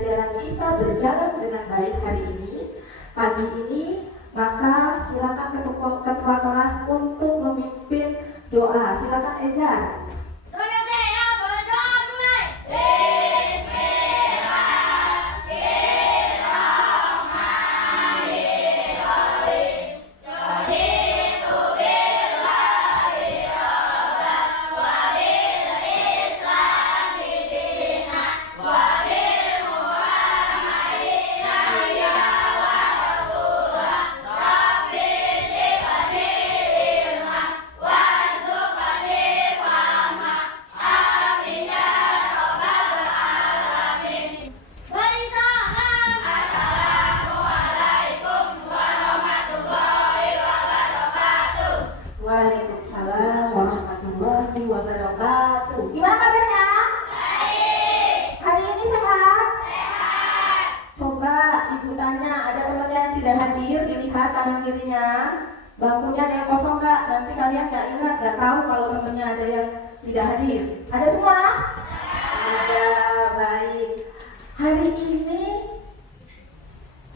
pembelajaran kita berjalan dengan baik hari ini, pagi ini, maka silakan ketua kelas untuk memimpin doa. Silakan Eza. Waalaikumsalam warahmatullahi wabarakatuh. Gimana kabarnya? Baik. Hari ini sehat? Sehat. Coba ibu tanya, ada temannya yang tidak hadir, dilihat kanan kirinya. Bangkunya ada yang kosong nggak? Nanti kalian nggak ingat, nggak tahu kalau temannya ada yang tidak hadir. Ada semua? Ada. Baik. Hari ini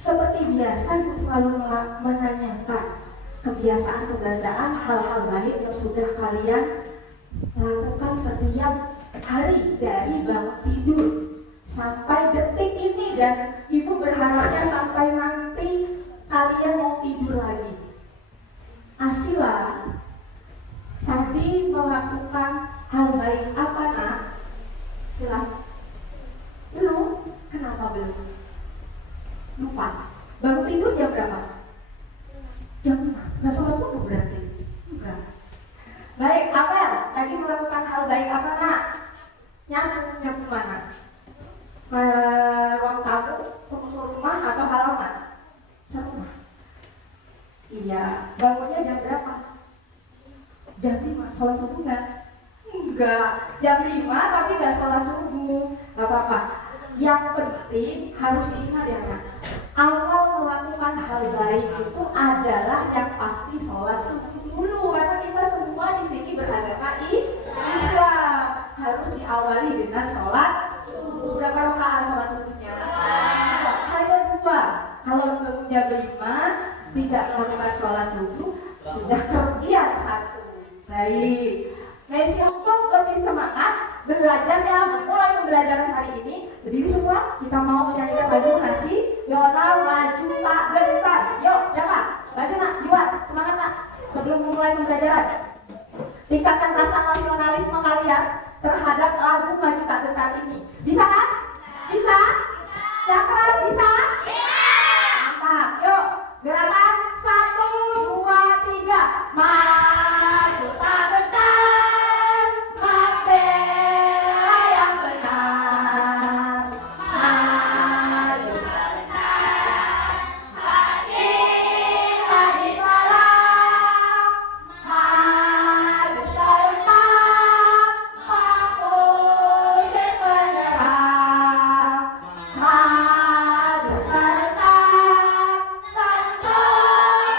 seperti biasa ibu selalu menanyakan kebiasaan hal-hal baik yang sudah kalian lakukan setiap hari dari bangun tidur sampai detik ini, dan ibu berharapnya sampai nanti kalian mau tidur lagi. Asila tadi melakukan hal baik apa nak? Silahkan. Belum? Kenapa belum? Lupa. Bangun tidur jam berapa? Jam 5. Nggak sholat subuh berarti? Enggak. Baik, Apel, tadi melakukan hal baik apa nak? Nyampe mana? Ruang tamu, rumah atau halaman? Rumah. Iya. Bangunnya jam berapa? Jam 5. Sholat subuh nggak? Enggak. Jam 5 tapi nggak sholat subuh. Nggak apa-apa. Yang penting harus diingat ya nak, awal melakukan hal baik itu adalah yang pasti sholat subuh dulu, karena kita semua di sini beragama Islam. Harus diawali dengan sholat subuh. Berapa rakaat sholat subuhnya? Hanya 2. Kalau bangun jam 5 tidak melakukan sholat subuh, sudah kerugian 1. Baik. Messi lebih semangat belajarnya, mulai pembelajaran hari ini. Berdiri semua, kita mau menyanyikan lagu nasi Yona maju tak gentar. Yuk, jangan baju nak, jual, semangat nak. Sebelum mulai pembelajaran, tingkatkan rasa nasionalisme kalian terhadap lagu maju tak gentar ini. Bisa kan? Bisa? Cakra, bisa? Mantap, yuk, gerakan 1, 2, 3. Maju tak gentar, membela yang benar. Maju tak gentar, hadirlah di salam. Maju tak gentar, mengusir penyerang. Maju tak gentar, tentu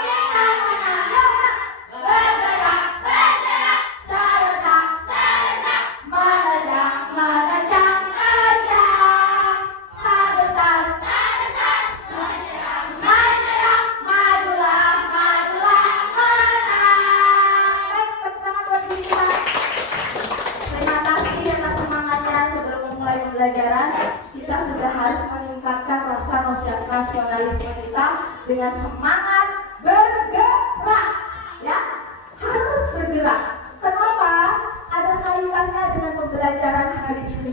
kita menang. Bergerak, bergerak, serentak, serentak, menejang, menejang, menejang. Tak gentar, menyerang, menyerang, majulah, majulah, menang. Tepuk tangan buat diri kita. Terima kasih atas semangatnya. Sebelum memulai pembelajaran, kita sudah harus meningkatkan rasa nasionalisme kita dengan semangat bergerak, ya, harus bergerak. Kenapa? Ada kaitannya dengan pembelajaran hari ini,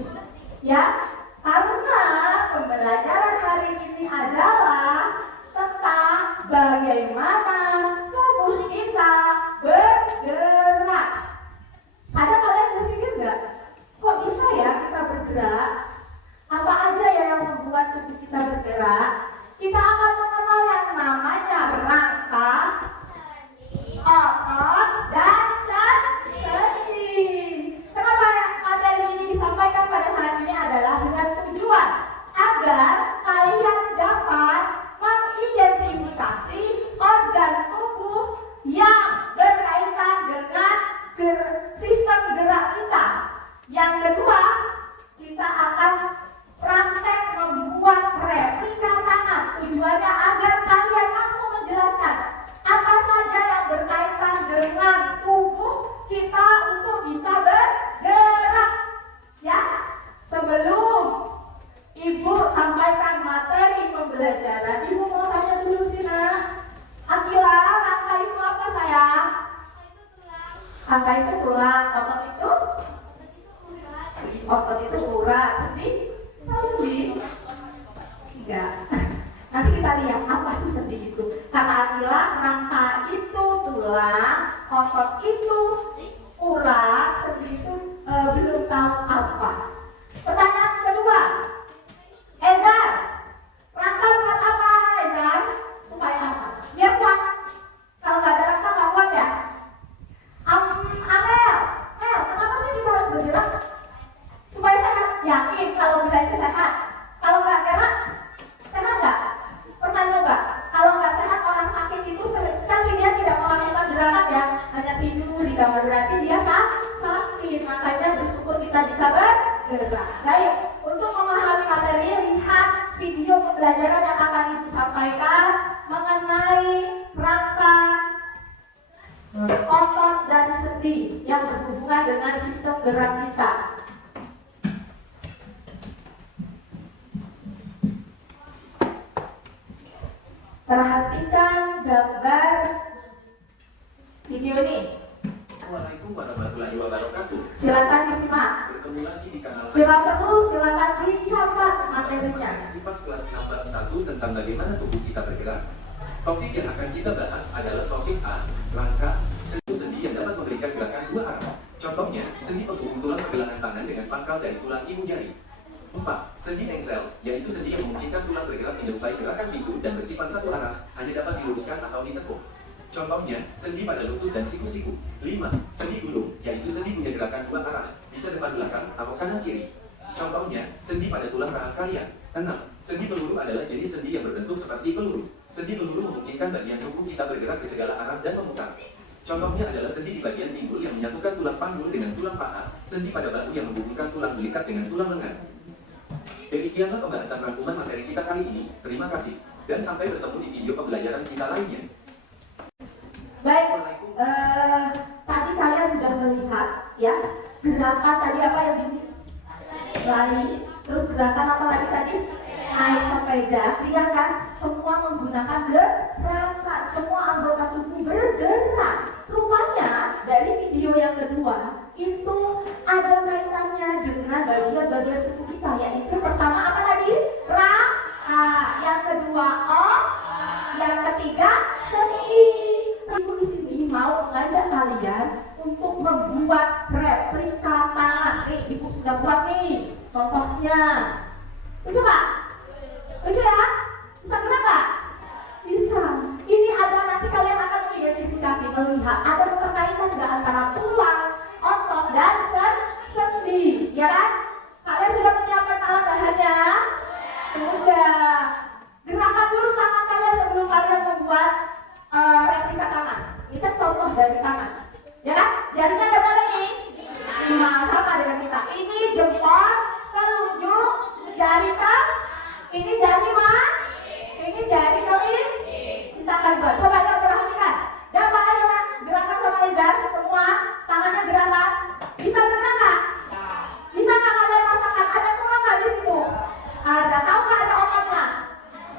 ya, karena pembelajaran hari ini adalah tentang bagaimana tubuh kita bergerak. Ada kalian berpikir nggak? Kok bisa ya kita bergerak? Apa aja ya yang membuat tubuh kita bergerak? Kita akan mengenal yang namanya otot itu urat, sendi, tahu sendi? Enggak. Nanti kita lihat apa sih sendi itu. Kata Atila, rangka itu tulang, otot itu urat, sendi itu belum tahu apa. Pertanyaan kedua, Ezar, rangka buat apa Ezar? Supaya apa? Biar kuat. Kalau nggak ada rangka nggak kuat ya. Amel, kenapa sih kita harus bergerak? Supaya sehat. Yakin kalau kita itu sehat. Kalau nggak gerak, sehat nggak? Pernah nyoba? Kalau nggak sehat orang sakit itu kan dia tidak melakukan gerakan ya, hanya tidur di kamar, berarti dia sakit. Makanya bersyukur kita bisa bergerak. Baik, untuk memahami materi, lihat video pembelajaran yang akan ibu sampaikan mengenai rangka, otot dan sendi yang berhubungan dengan sistem gerak kita. Perhatikan gambar video ini. Assalamualaikum warahmatullahi wabarakatuh. Silakan disimak. Bertemu lagi di kanal Bila perlu, silakan dicatat materinya. Kipas kelas 6 bab 1 tentang bagaimana tubuh kita bergerak. Topik yang akan kita bahas adalah topik A, rangka, sendi yang dapat memberikan gerakan dua arah. Contohnya, sendi penghubung tulang pergelangan tangan dengan pangkal dari tulang ibu jari. 4. Sendi engsel, yaitu sendi yang memungkinkan tulang bergerak menyerupai gerakan pintu dan bersifat satu arah, hanya dapat diluruskan atau ditekuk. Contohnya, sendi pada lutut dan siku-siku. 5. Sendi gulung, yaitu sendi punya gerakan dua arah, bisa depan belakang atau kanan kiri. Contohnya, sendi pada tulang rahang kalian. 6. Sendi peluru adalah jenis sendi yang berbentuk seperti peluru. Sendi peluru memungkinkan bagian tubuh kita bergerak ke segala arah dan memutar. Contohnya adalah sendi di bagian pinggul yang menyatukan tulang panggul dengan tulang paha, sendi pada bahu yang menghubungkan tulang belikat dengan tulang lengan. Demikianlah pembahasan rangkuman materi kita kali ini. Terima kasih, dan sampai bertemu di video pembelajaran kita lainnya. Baik, tadi kalian sudah melihat ya gerakan tadi apa yang ini? Lari, terus gerakan apa lagi tadi? Naik sepeda, lihat kan? Semua menggunakan gerakan, semua anggota tubuh bergerak. Rupanya dari video yang kedua itu ada kaitannya dengan bagian-bagian tubuh kita, yaitu pertama apa tadi? Rangka, yang kedua yang ketiga sendi. Ibu di sini mau mengajak kalian untuk membuat replika tangan. Nih, ibu sudah buat nih contohnya. Lucu nggak? Lucu ya? Bisa gerak nggak? Bisa. Ini adalah nanti kalian akan mengidentifikasi, melihat ada keterkaitan nggak antara tulang, otot, dan sendi, ya kan? Kalian sudah menyiapkan alat bahannya? Sudah. Gerakan dulu tangan kalian sebelum kalian membuat replika tangan. Ini kan contoh dari tangan, ya kan? Jarinya ada mana nih? 5, sama dengan kita. Ini jempol, telunjuk, jari kan? Ini jari mana? Ini jari kelingking. Kita akan buat. Coba yuk perhatikan. Dapat ayo lah gerakan sama Ezar semua. Tangannya gerakan. Bisa gerak nggak? Bisa nggak kalian rasakan? Ada tulang nggak di situ? Ada. Tahu nggak ada ototnya?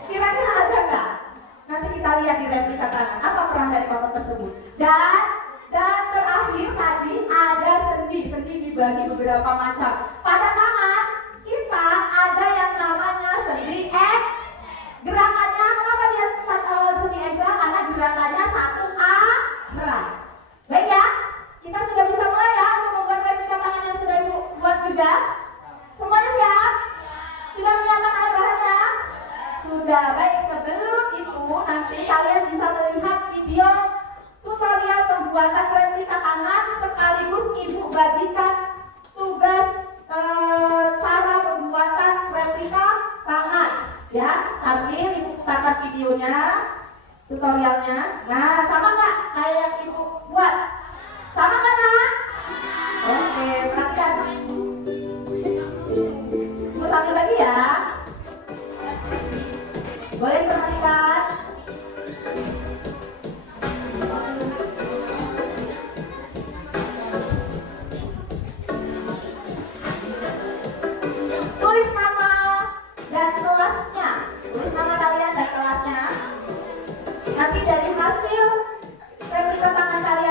Kira-kira ada nggak? Nanti kita lihat di replika tangan. Apa peran dari otot tersebut? Dan terakhir tadi ada sendi. Sendi dibagi beberapa macam. Pada tangan kita ada yang namanya sendi gerakannya, kenapa dia sendi ekstra? Karena gerakannya satu arah. Baik ya, kita sudah bisa mulai ya untuk membuat replika tangan yang sudah ibu buat juga. Semuanya siap? Sudah menyiapkan alat bahannya? Sudah. Baik, sebelum itu nanti kalian bisa melihat video tutorial pembuatan replika tangan, sekaligus ibu bagikan tugas cara pembuatan replika tangan ya, sambil ibu putarkan videonya, tutorialnya. Nah, sama nggak kayak yang ibu buat? Sama kan nak? Oke, perhatikan. Ibu sambil lagi ya. Boleh perhatikan. Tulis nama dan kelasnya. Tulis nama kalian dan kelasnya. Nanti dari hasil replika tangan kalian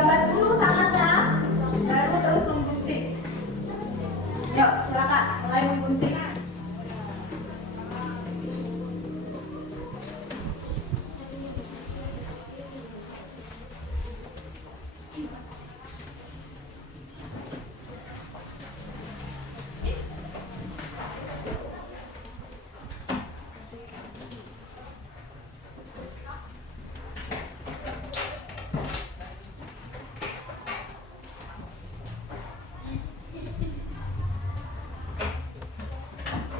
digambar dulu tangannya, baru terus menggunting. Yuk, silakan mulai menggunting.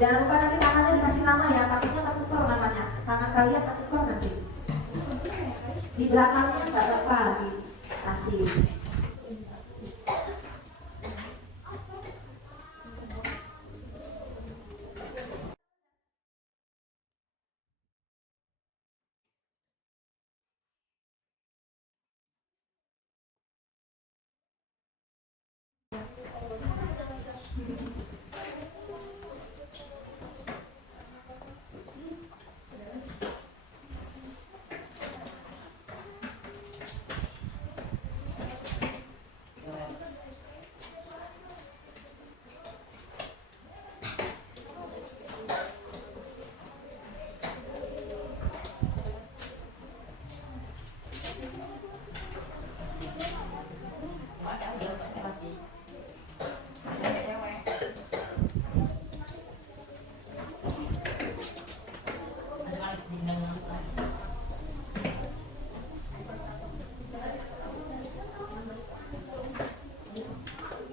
Jangan lupa nanti tangannya dikasih nama ya, takutnya ketukar namanya. Tangan kalian ketukar nanti. Di belakangnya nggak apa lagi. Kasih.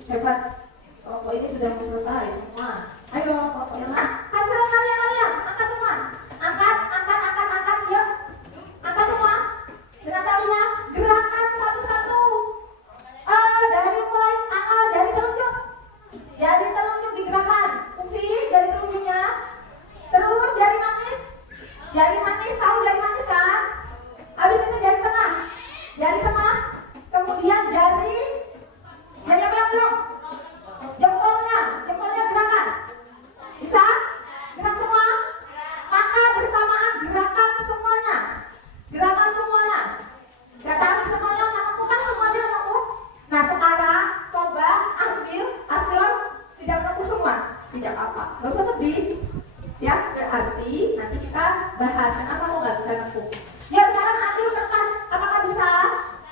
Hebat. Kelompok ini sudah selesai semua. Ayo kelompok yang lain. Hasil karya kalian, angkat semua. Angkat, angkat, angkat, angkat, yuk. Angkat semua. Dengan talinya, gerakan satu-satu. Dari mulai jari telunjuk. Jari telunjuk digerakkan. Fungsi jari telunjuknya. Terus jari manis. Jari manis, tahu jari manis kan? Habis itu jari tengah. Jari tengah. Kemudian jari apa yang belum? Jempolnya gerakan. Bisa? Gerak semua. Maka bersamaan gerakan semuanya. Gerakan semuanya. Gerakan semuanya menemukan semuanya menemu. Nah sekarang coba ambil hasil tidak menemu semua. Tidak apa-apa. Gak usah sedih. Ya berarti nanti kita bahas kenapa kok gak bisa nemu. Ya sekarang ambil kertas. Apakah bisa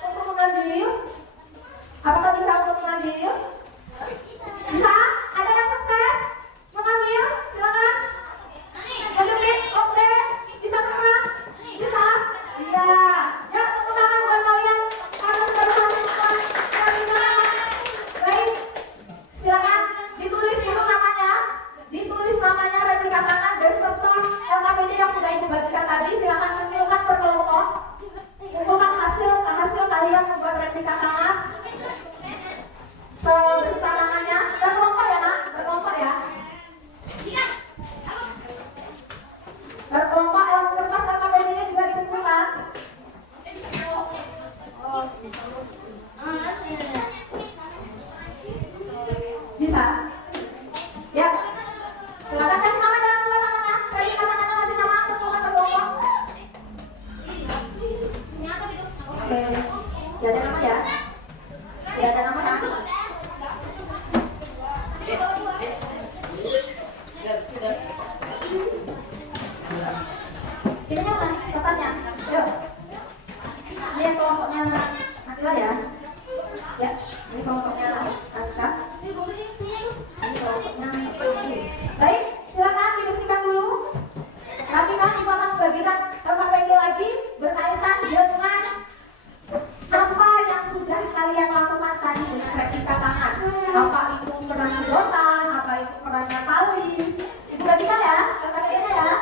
untuk mengambil? Apakah bisa untuk mengambil? Bisa? Ada yang sukses? Mengambil? Silakan. Mengambil? Oke. Bisa semua? Bisa? Iya. Ya, tepuk tangan buat kalian. Harus berhasil semua. Ya, bisa. Baik. Silakan ditulis dulu namanya. Ditulis namanya replika tangan beserta LKPD yang sudah ibu bagikan tadi. Silakan kumpulkan per kelompok. Kumpulkan hasil kalian membuat replika tangan. Beserta tangannya. Berkelompok ya nak? Berkelompok ya. Berkelompok kertas LKPD-nya juga dikumpulkan. Bisa? Ya. Silakan kasih nama, jangan lupa tangannya. Replika tangannya kasih nama, kumpulkan berkelompok. Oke. Ya ada nama ya. Ya ada nama ya. Ini apa? Kertasnya. Yuk. Ini kelompoknya Akila ya. Ya. Ini kelompoknya Aska. Ini kelompoknya. Baik. Silakan dibersihkan dulu. Nanti kan ibu akan membagikan LKPD lagi berkaitan dengan apa yang sudah kalian lakukan tadi dengan replika tangan. Apa itu peran sedotan, apa itu perannya tali. Ibu bagikan ya, LKPD-nya ya.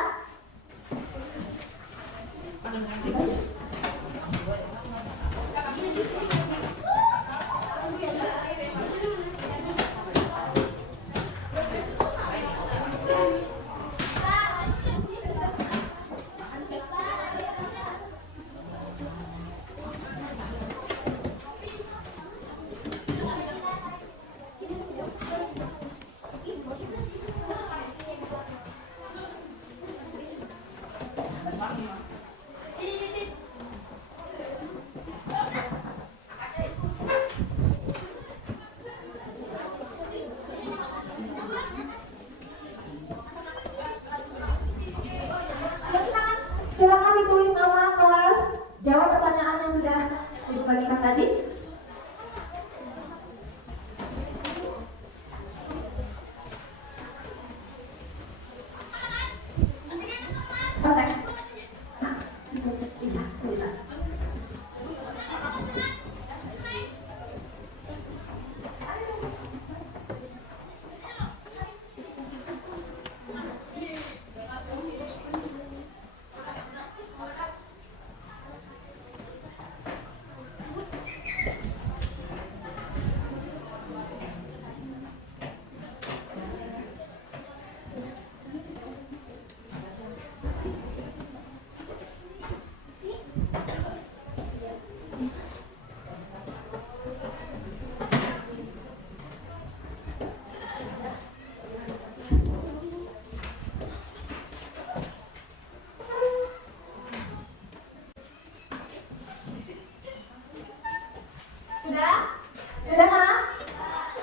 Sudah nak?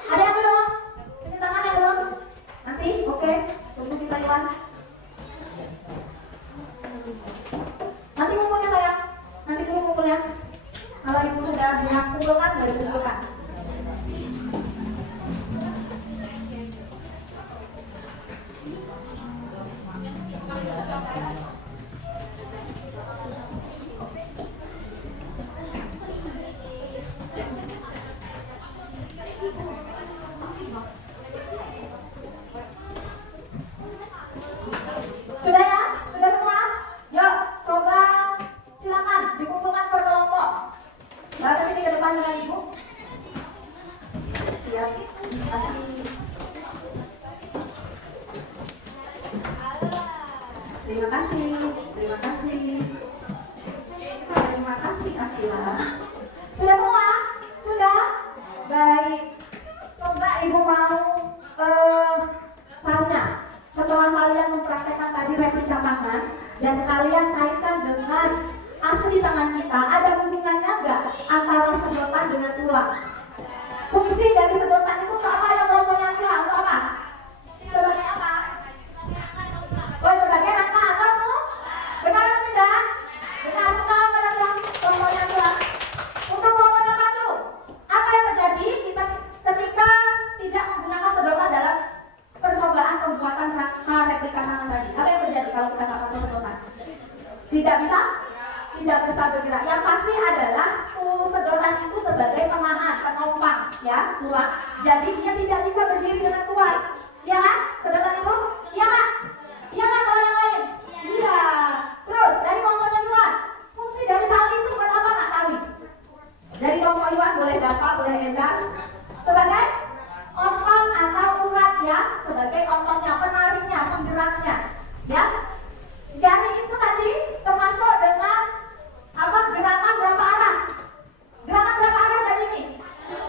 Ada yang belum? Ini tangan yang belum? Nanti, oke. Tunggu kita Iwan. Nanti ngumpulnya sayang. Nanti dulu ngumpulnya. Kalau ibu sudah kumpulkan, baru kumpulkan. Sudah ya? Sudah semua? Yuk, coba silakan dikumpulkan per kelompok. Lalu ini ke depan dengan ibu. Siap. Kasih. Terima kasih. Terima kasih. Terima kasih Akila. Sudah semua? Sudah? Baik. Coba ibu mau tanya. Setelah kalian mempraktekkan tadi replika tangan dan kalian kaitkan dengan asli tangan kita, ada hubungannya nggak antara sedotan dengan tulang? Fungsi dari sedotan itu untuk apa yang kelompoknya bilang? Untuk apa? Sebagai apa? Oh, sebagai rangka atau tuh? Benar atau tidak? Benar atau tidak? Kelompoknya bilang. Untuk kelompoknya pandu, apa yang terjadi kita ketika tidak menggunakan sedotan dalam percobaan pembuatan rangka replika tangan tadi? Apa yang terjadi kalau kita nggak pakai sedotan? Tidak bisa? Tidak bisa bergerak. Yang pasti adalah sedotan itu sebagai penahan, penopang, ya, tulang. Jadi dia tidak bisa berdiri dengan kuat. Ya kan? Sedotan itu? Iya nggak? Iya nggak kalau yang lain? Iya. Terus dari kelompoknya Iwan, fungsi dari tali itu berapa nak tali? Dari kelompok Iwan boleh Dapa, boleh Enda. Sebagai otot atau urat, ya, sebagai ototnya, penariknya, penggeraknya, ya. Jadi itu tadi termasuk dengan apa, gerakan berapa arah? Gerakan berapa arah tadi ini?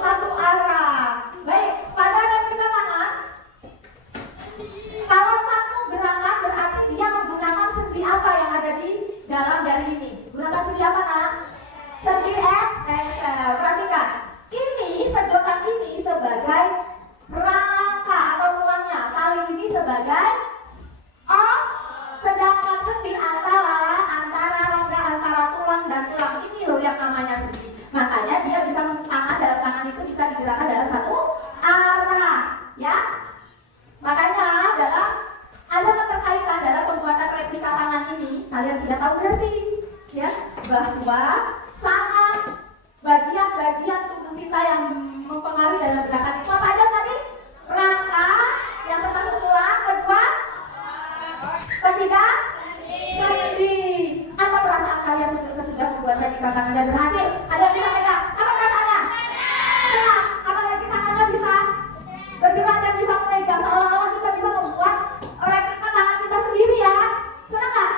Satu arah. Baik, pada replika tangan, kalau satu gerakan berarti dia menggunakan sendi apa yang ada di dalam jari ini? Gunakan sendi apa nak? Sendi perhatikan. Ini sedotan ini sebagai rangka atau tulangnya, tali ini sebagai sedangkan sendi antara rongga antara tulang dan tulang ini loh yang namanya sendi. Makanya dia bisa dalam tangan itu bisa digerakkan dalam satu arah, ya. Makanya ada keterkaitan dalam pembuatan replika tangan ini. Kalian sudah tahu berarti, ya, bahwa sangat bagian-bagian tubuh kita yang mempengaruhi dalam gerakan itu apa aja tadi? Rangka, yang termasuk tulang, kedua, ketiga, sendi. Apa perasaan kalian sudah membuat replika tangan dan berhasil? Ada yang bisa pegang? Apa perasaannya? Senang. Apalagi tangannya bisa bergerak dan bisa memegang, seolah-olah kita bisa membuat replika tangan kita sendiri, ya. Senang nggak?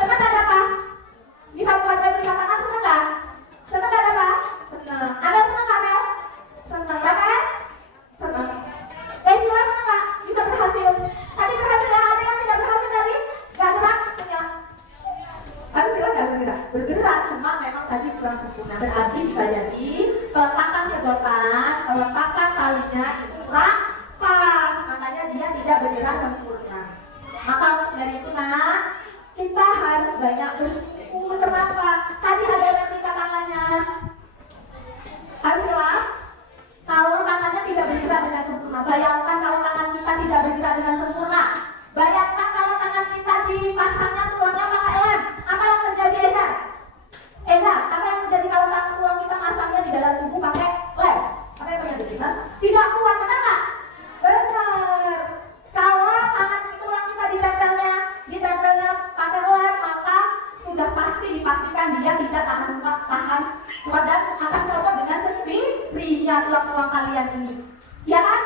Senang nggak dapat? Bisa buat replika tangan, senang nggak? Senang nggak dapat? Senang. Ada senang nggak, Mel? Senang, ya kan? Senang. Sila senang nggak? Bisa berhasil. Tadi berhasil, ada yang tidak berhasil tadi? Nggak gerak, punya. Tapi Sila nggak bergerak. Bergerak, cuma memang tadi kurang sempurna. Berarti bisa jadi peletakan sedotan, peletakan talinya itu kurang pas. Makanya dia tidak bergerak sempurna. Maka dari itu kita harus banyak bersyukur. Kenapa? Tadi ada replika tangannya. Haruslah kalau tangannya tidak bergerak dengan sempurna. Bayangkan kalau tangan kita tidak bergerak dengan sempurna. Bayangkan kalau tangan kita dipasangnya tulangnya pakai lem. Apa yang terjadi, Eza? Eza, apa yang terjadi kalau tangan tulang kita masangnya di dalam tubuh pakai lem? Apa yang terjadi? Tidak kuat, benar nggak? Benar. Kalau tangan tulang kita ditempelnya pakai lem, maka sudah pasti dipastikan dia tidak tahan kuat dan akan copot dengan sendirinya tulang-tulang kalian ini, ya kan?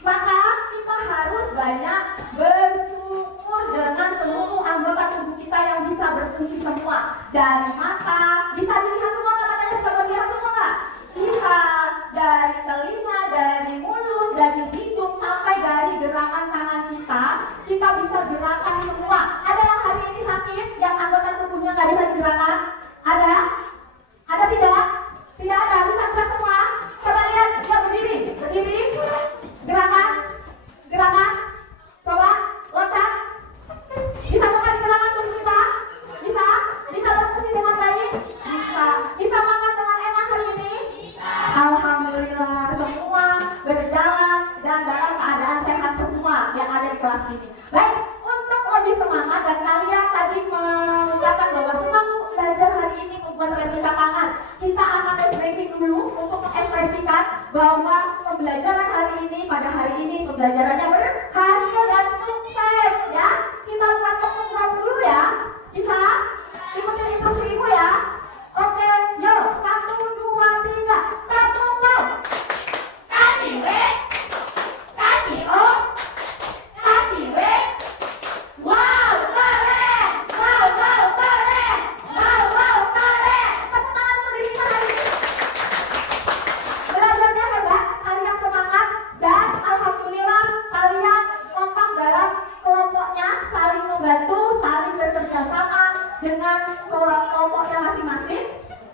Maka kita harus banyak bersyukur dengan seluruh anggota tubuh kita yang bisa berfungsi semua. Dari mata, bisa dilihat semua nggak? Matanya bisa melihat semua nggak? Bisa. Dari telinga, dari mulut, dari hidung, sampai dari gerakan tangan kita bisa gerakan semua. Ada yang hari ini sakit, yang anggota tubuhnya nggak bisa digerakkan? Ada? Ada tidak? Tidak ada, bisa gerak semua? kelas ini. Baik, untuk lebih semangat dan kalian tadi mengatakan bahwa senang belajar hari ini membuat replika tangan. Kita akan breaking dulu untuk mengekspresikan bahwa pembelajaran hari ini pada hari ini pembelajarannya berhasil dan sukses ya. Kita buat tepuk tangan dulu ya. Bisa ikutin instruksi ibu ya. Oke, yuk 1, 2, 3, tepuk tangan. Kasih W, kasih O, kasih W. Wow, keren! Wow, wow, keren! Wow, wow, keren! Tepuk tangan untuk diri kita hari ini. Belajarnya hebat, kalian semangat, dan alhamdulillah kalian kompak dalam kelompoknya, saling membantu, saling bekerja sama dengan kelompoknya masing-masing.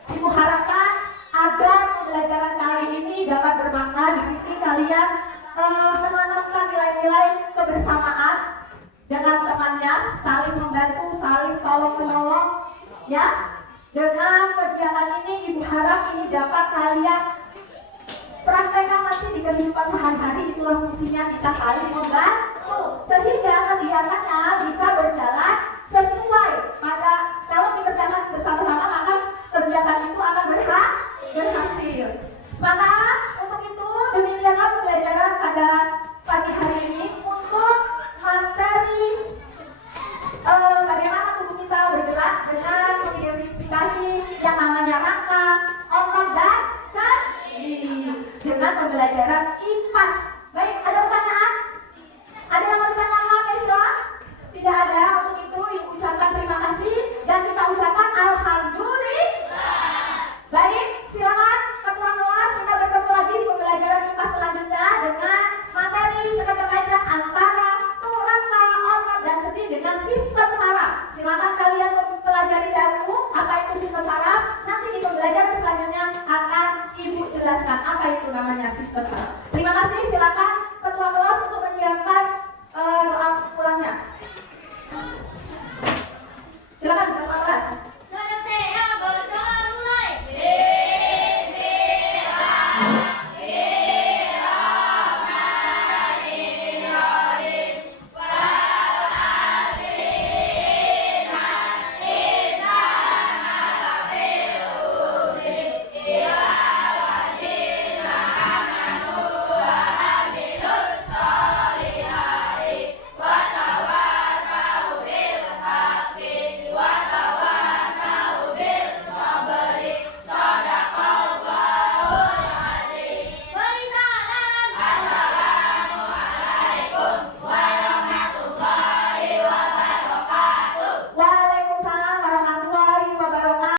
Ibu harapkan agar pembelajaran kali ini dapat bermakna. Di sini kalian menanamkan nilai-nilai kebersamaan dengan temannya, saling membantu, saling tolong-menolong ya. Dengan kegiatan ini ibu harap ini dapat kalian praktekkan nanti di kehidupan sehari-hari. Itulah fungsinya kita saling membantu sehingga kegiatannya bisa berjalan sesuai pada kalau dikerjakan bersama-sama maka kegiatan itu akan berhasil. Maka untuk itu demikianlah pembelajaran pada pagi hari ini untuk materi bagaimana tubuh kita bergerak dengan mengidentifikasi yang namanya rangka, otot dan sendi dengan pembelajaran IPA. Baik, ada pertanyaan? Ada yang mau ditanyakan, Mesra? Tidak ada. Untuk itu ibu ucapkan terima kasih dan kita ucapkan alhamdulillah. Baik, silakan Ketua Noah, kita bertemu lagi di pembelajaran IPA selanjutnya dengan materi keterkaitan antara rangka, otot dan sendi dengan sistem saraf. Silakan kalian mempelajari dahulu apa itu sistem saraf. Nanti di pembelajaran selanjutnya akan ibu jelaskan apa itu namanya sistem saraf. Terima kasih, silakan.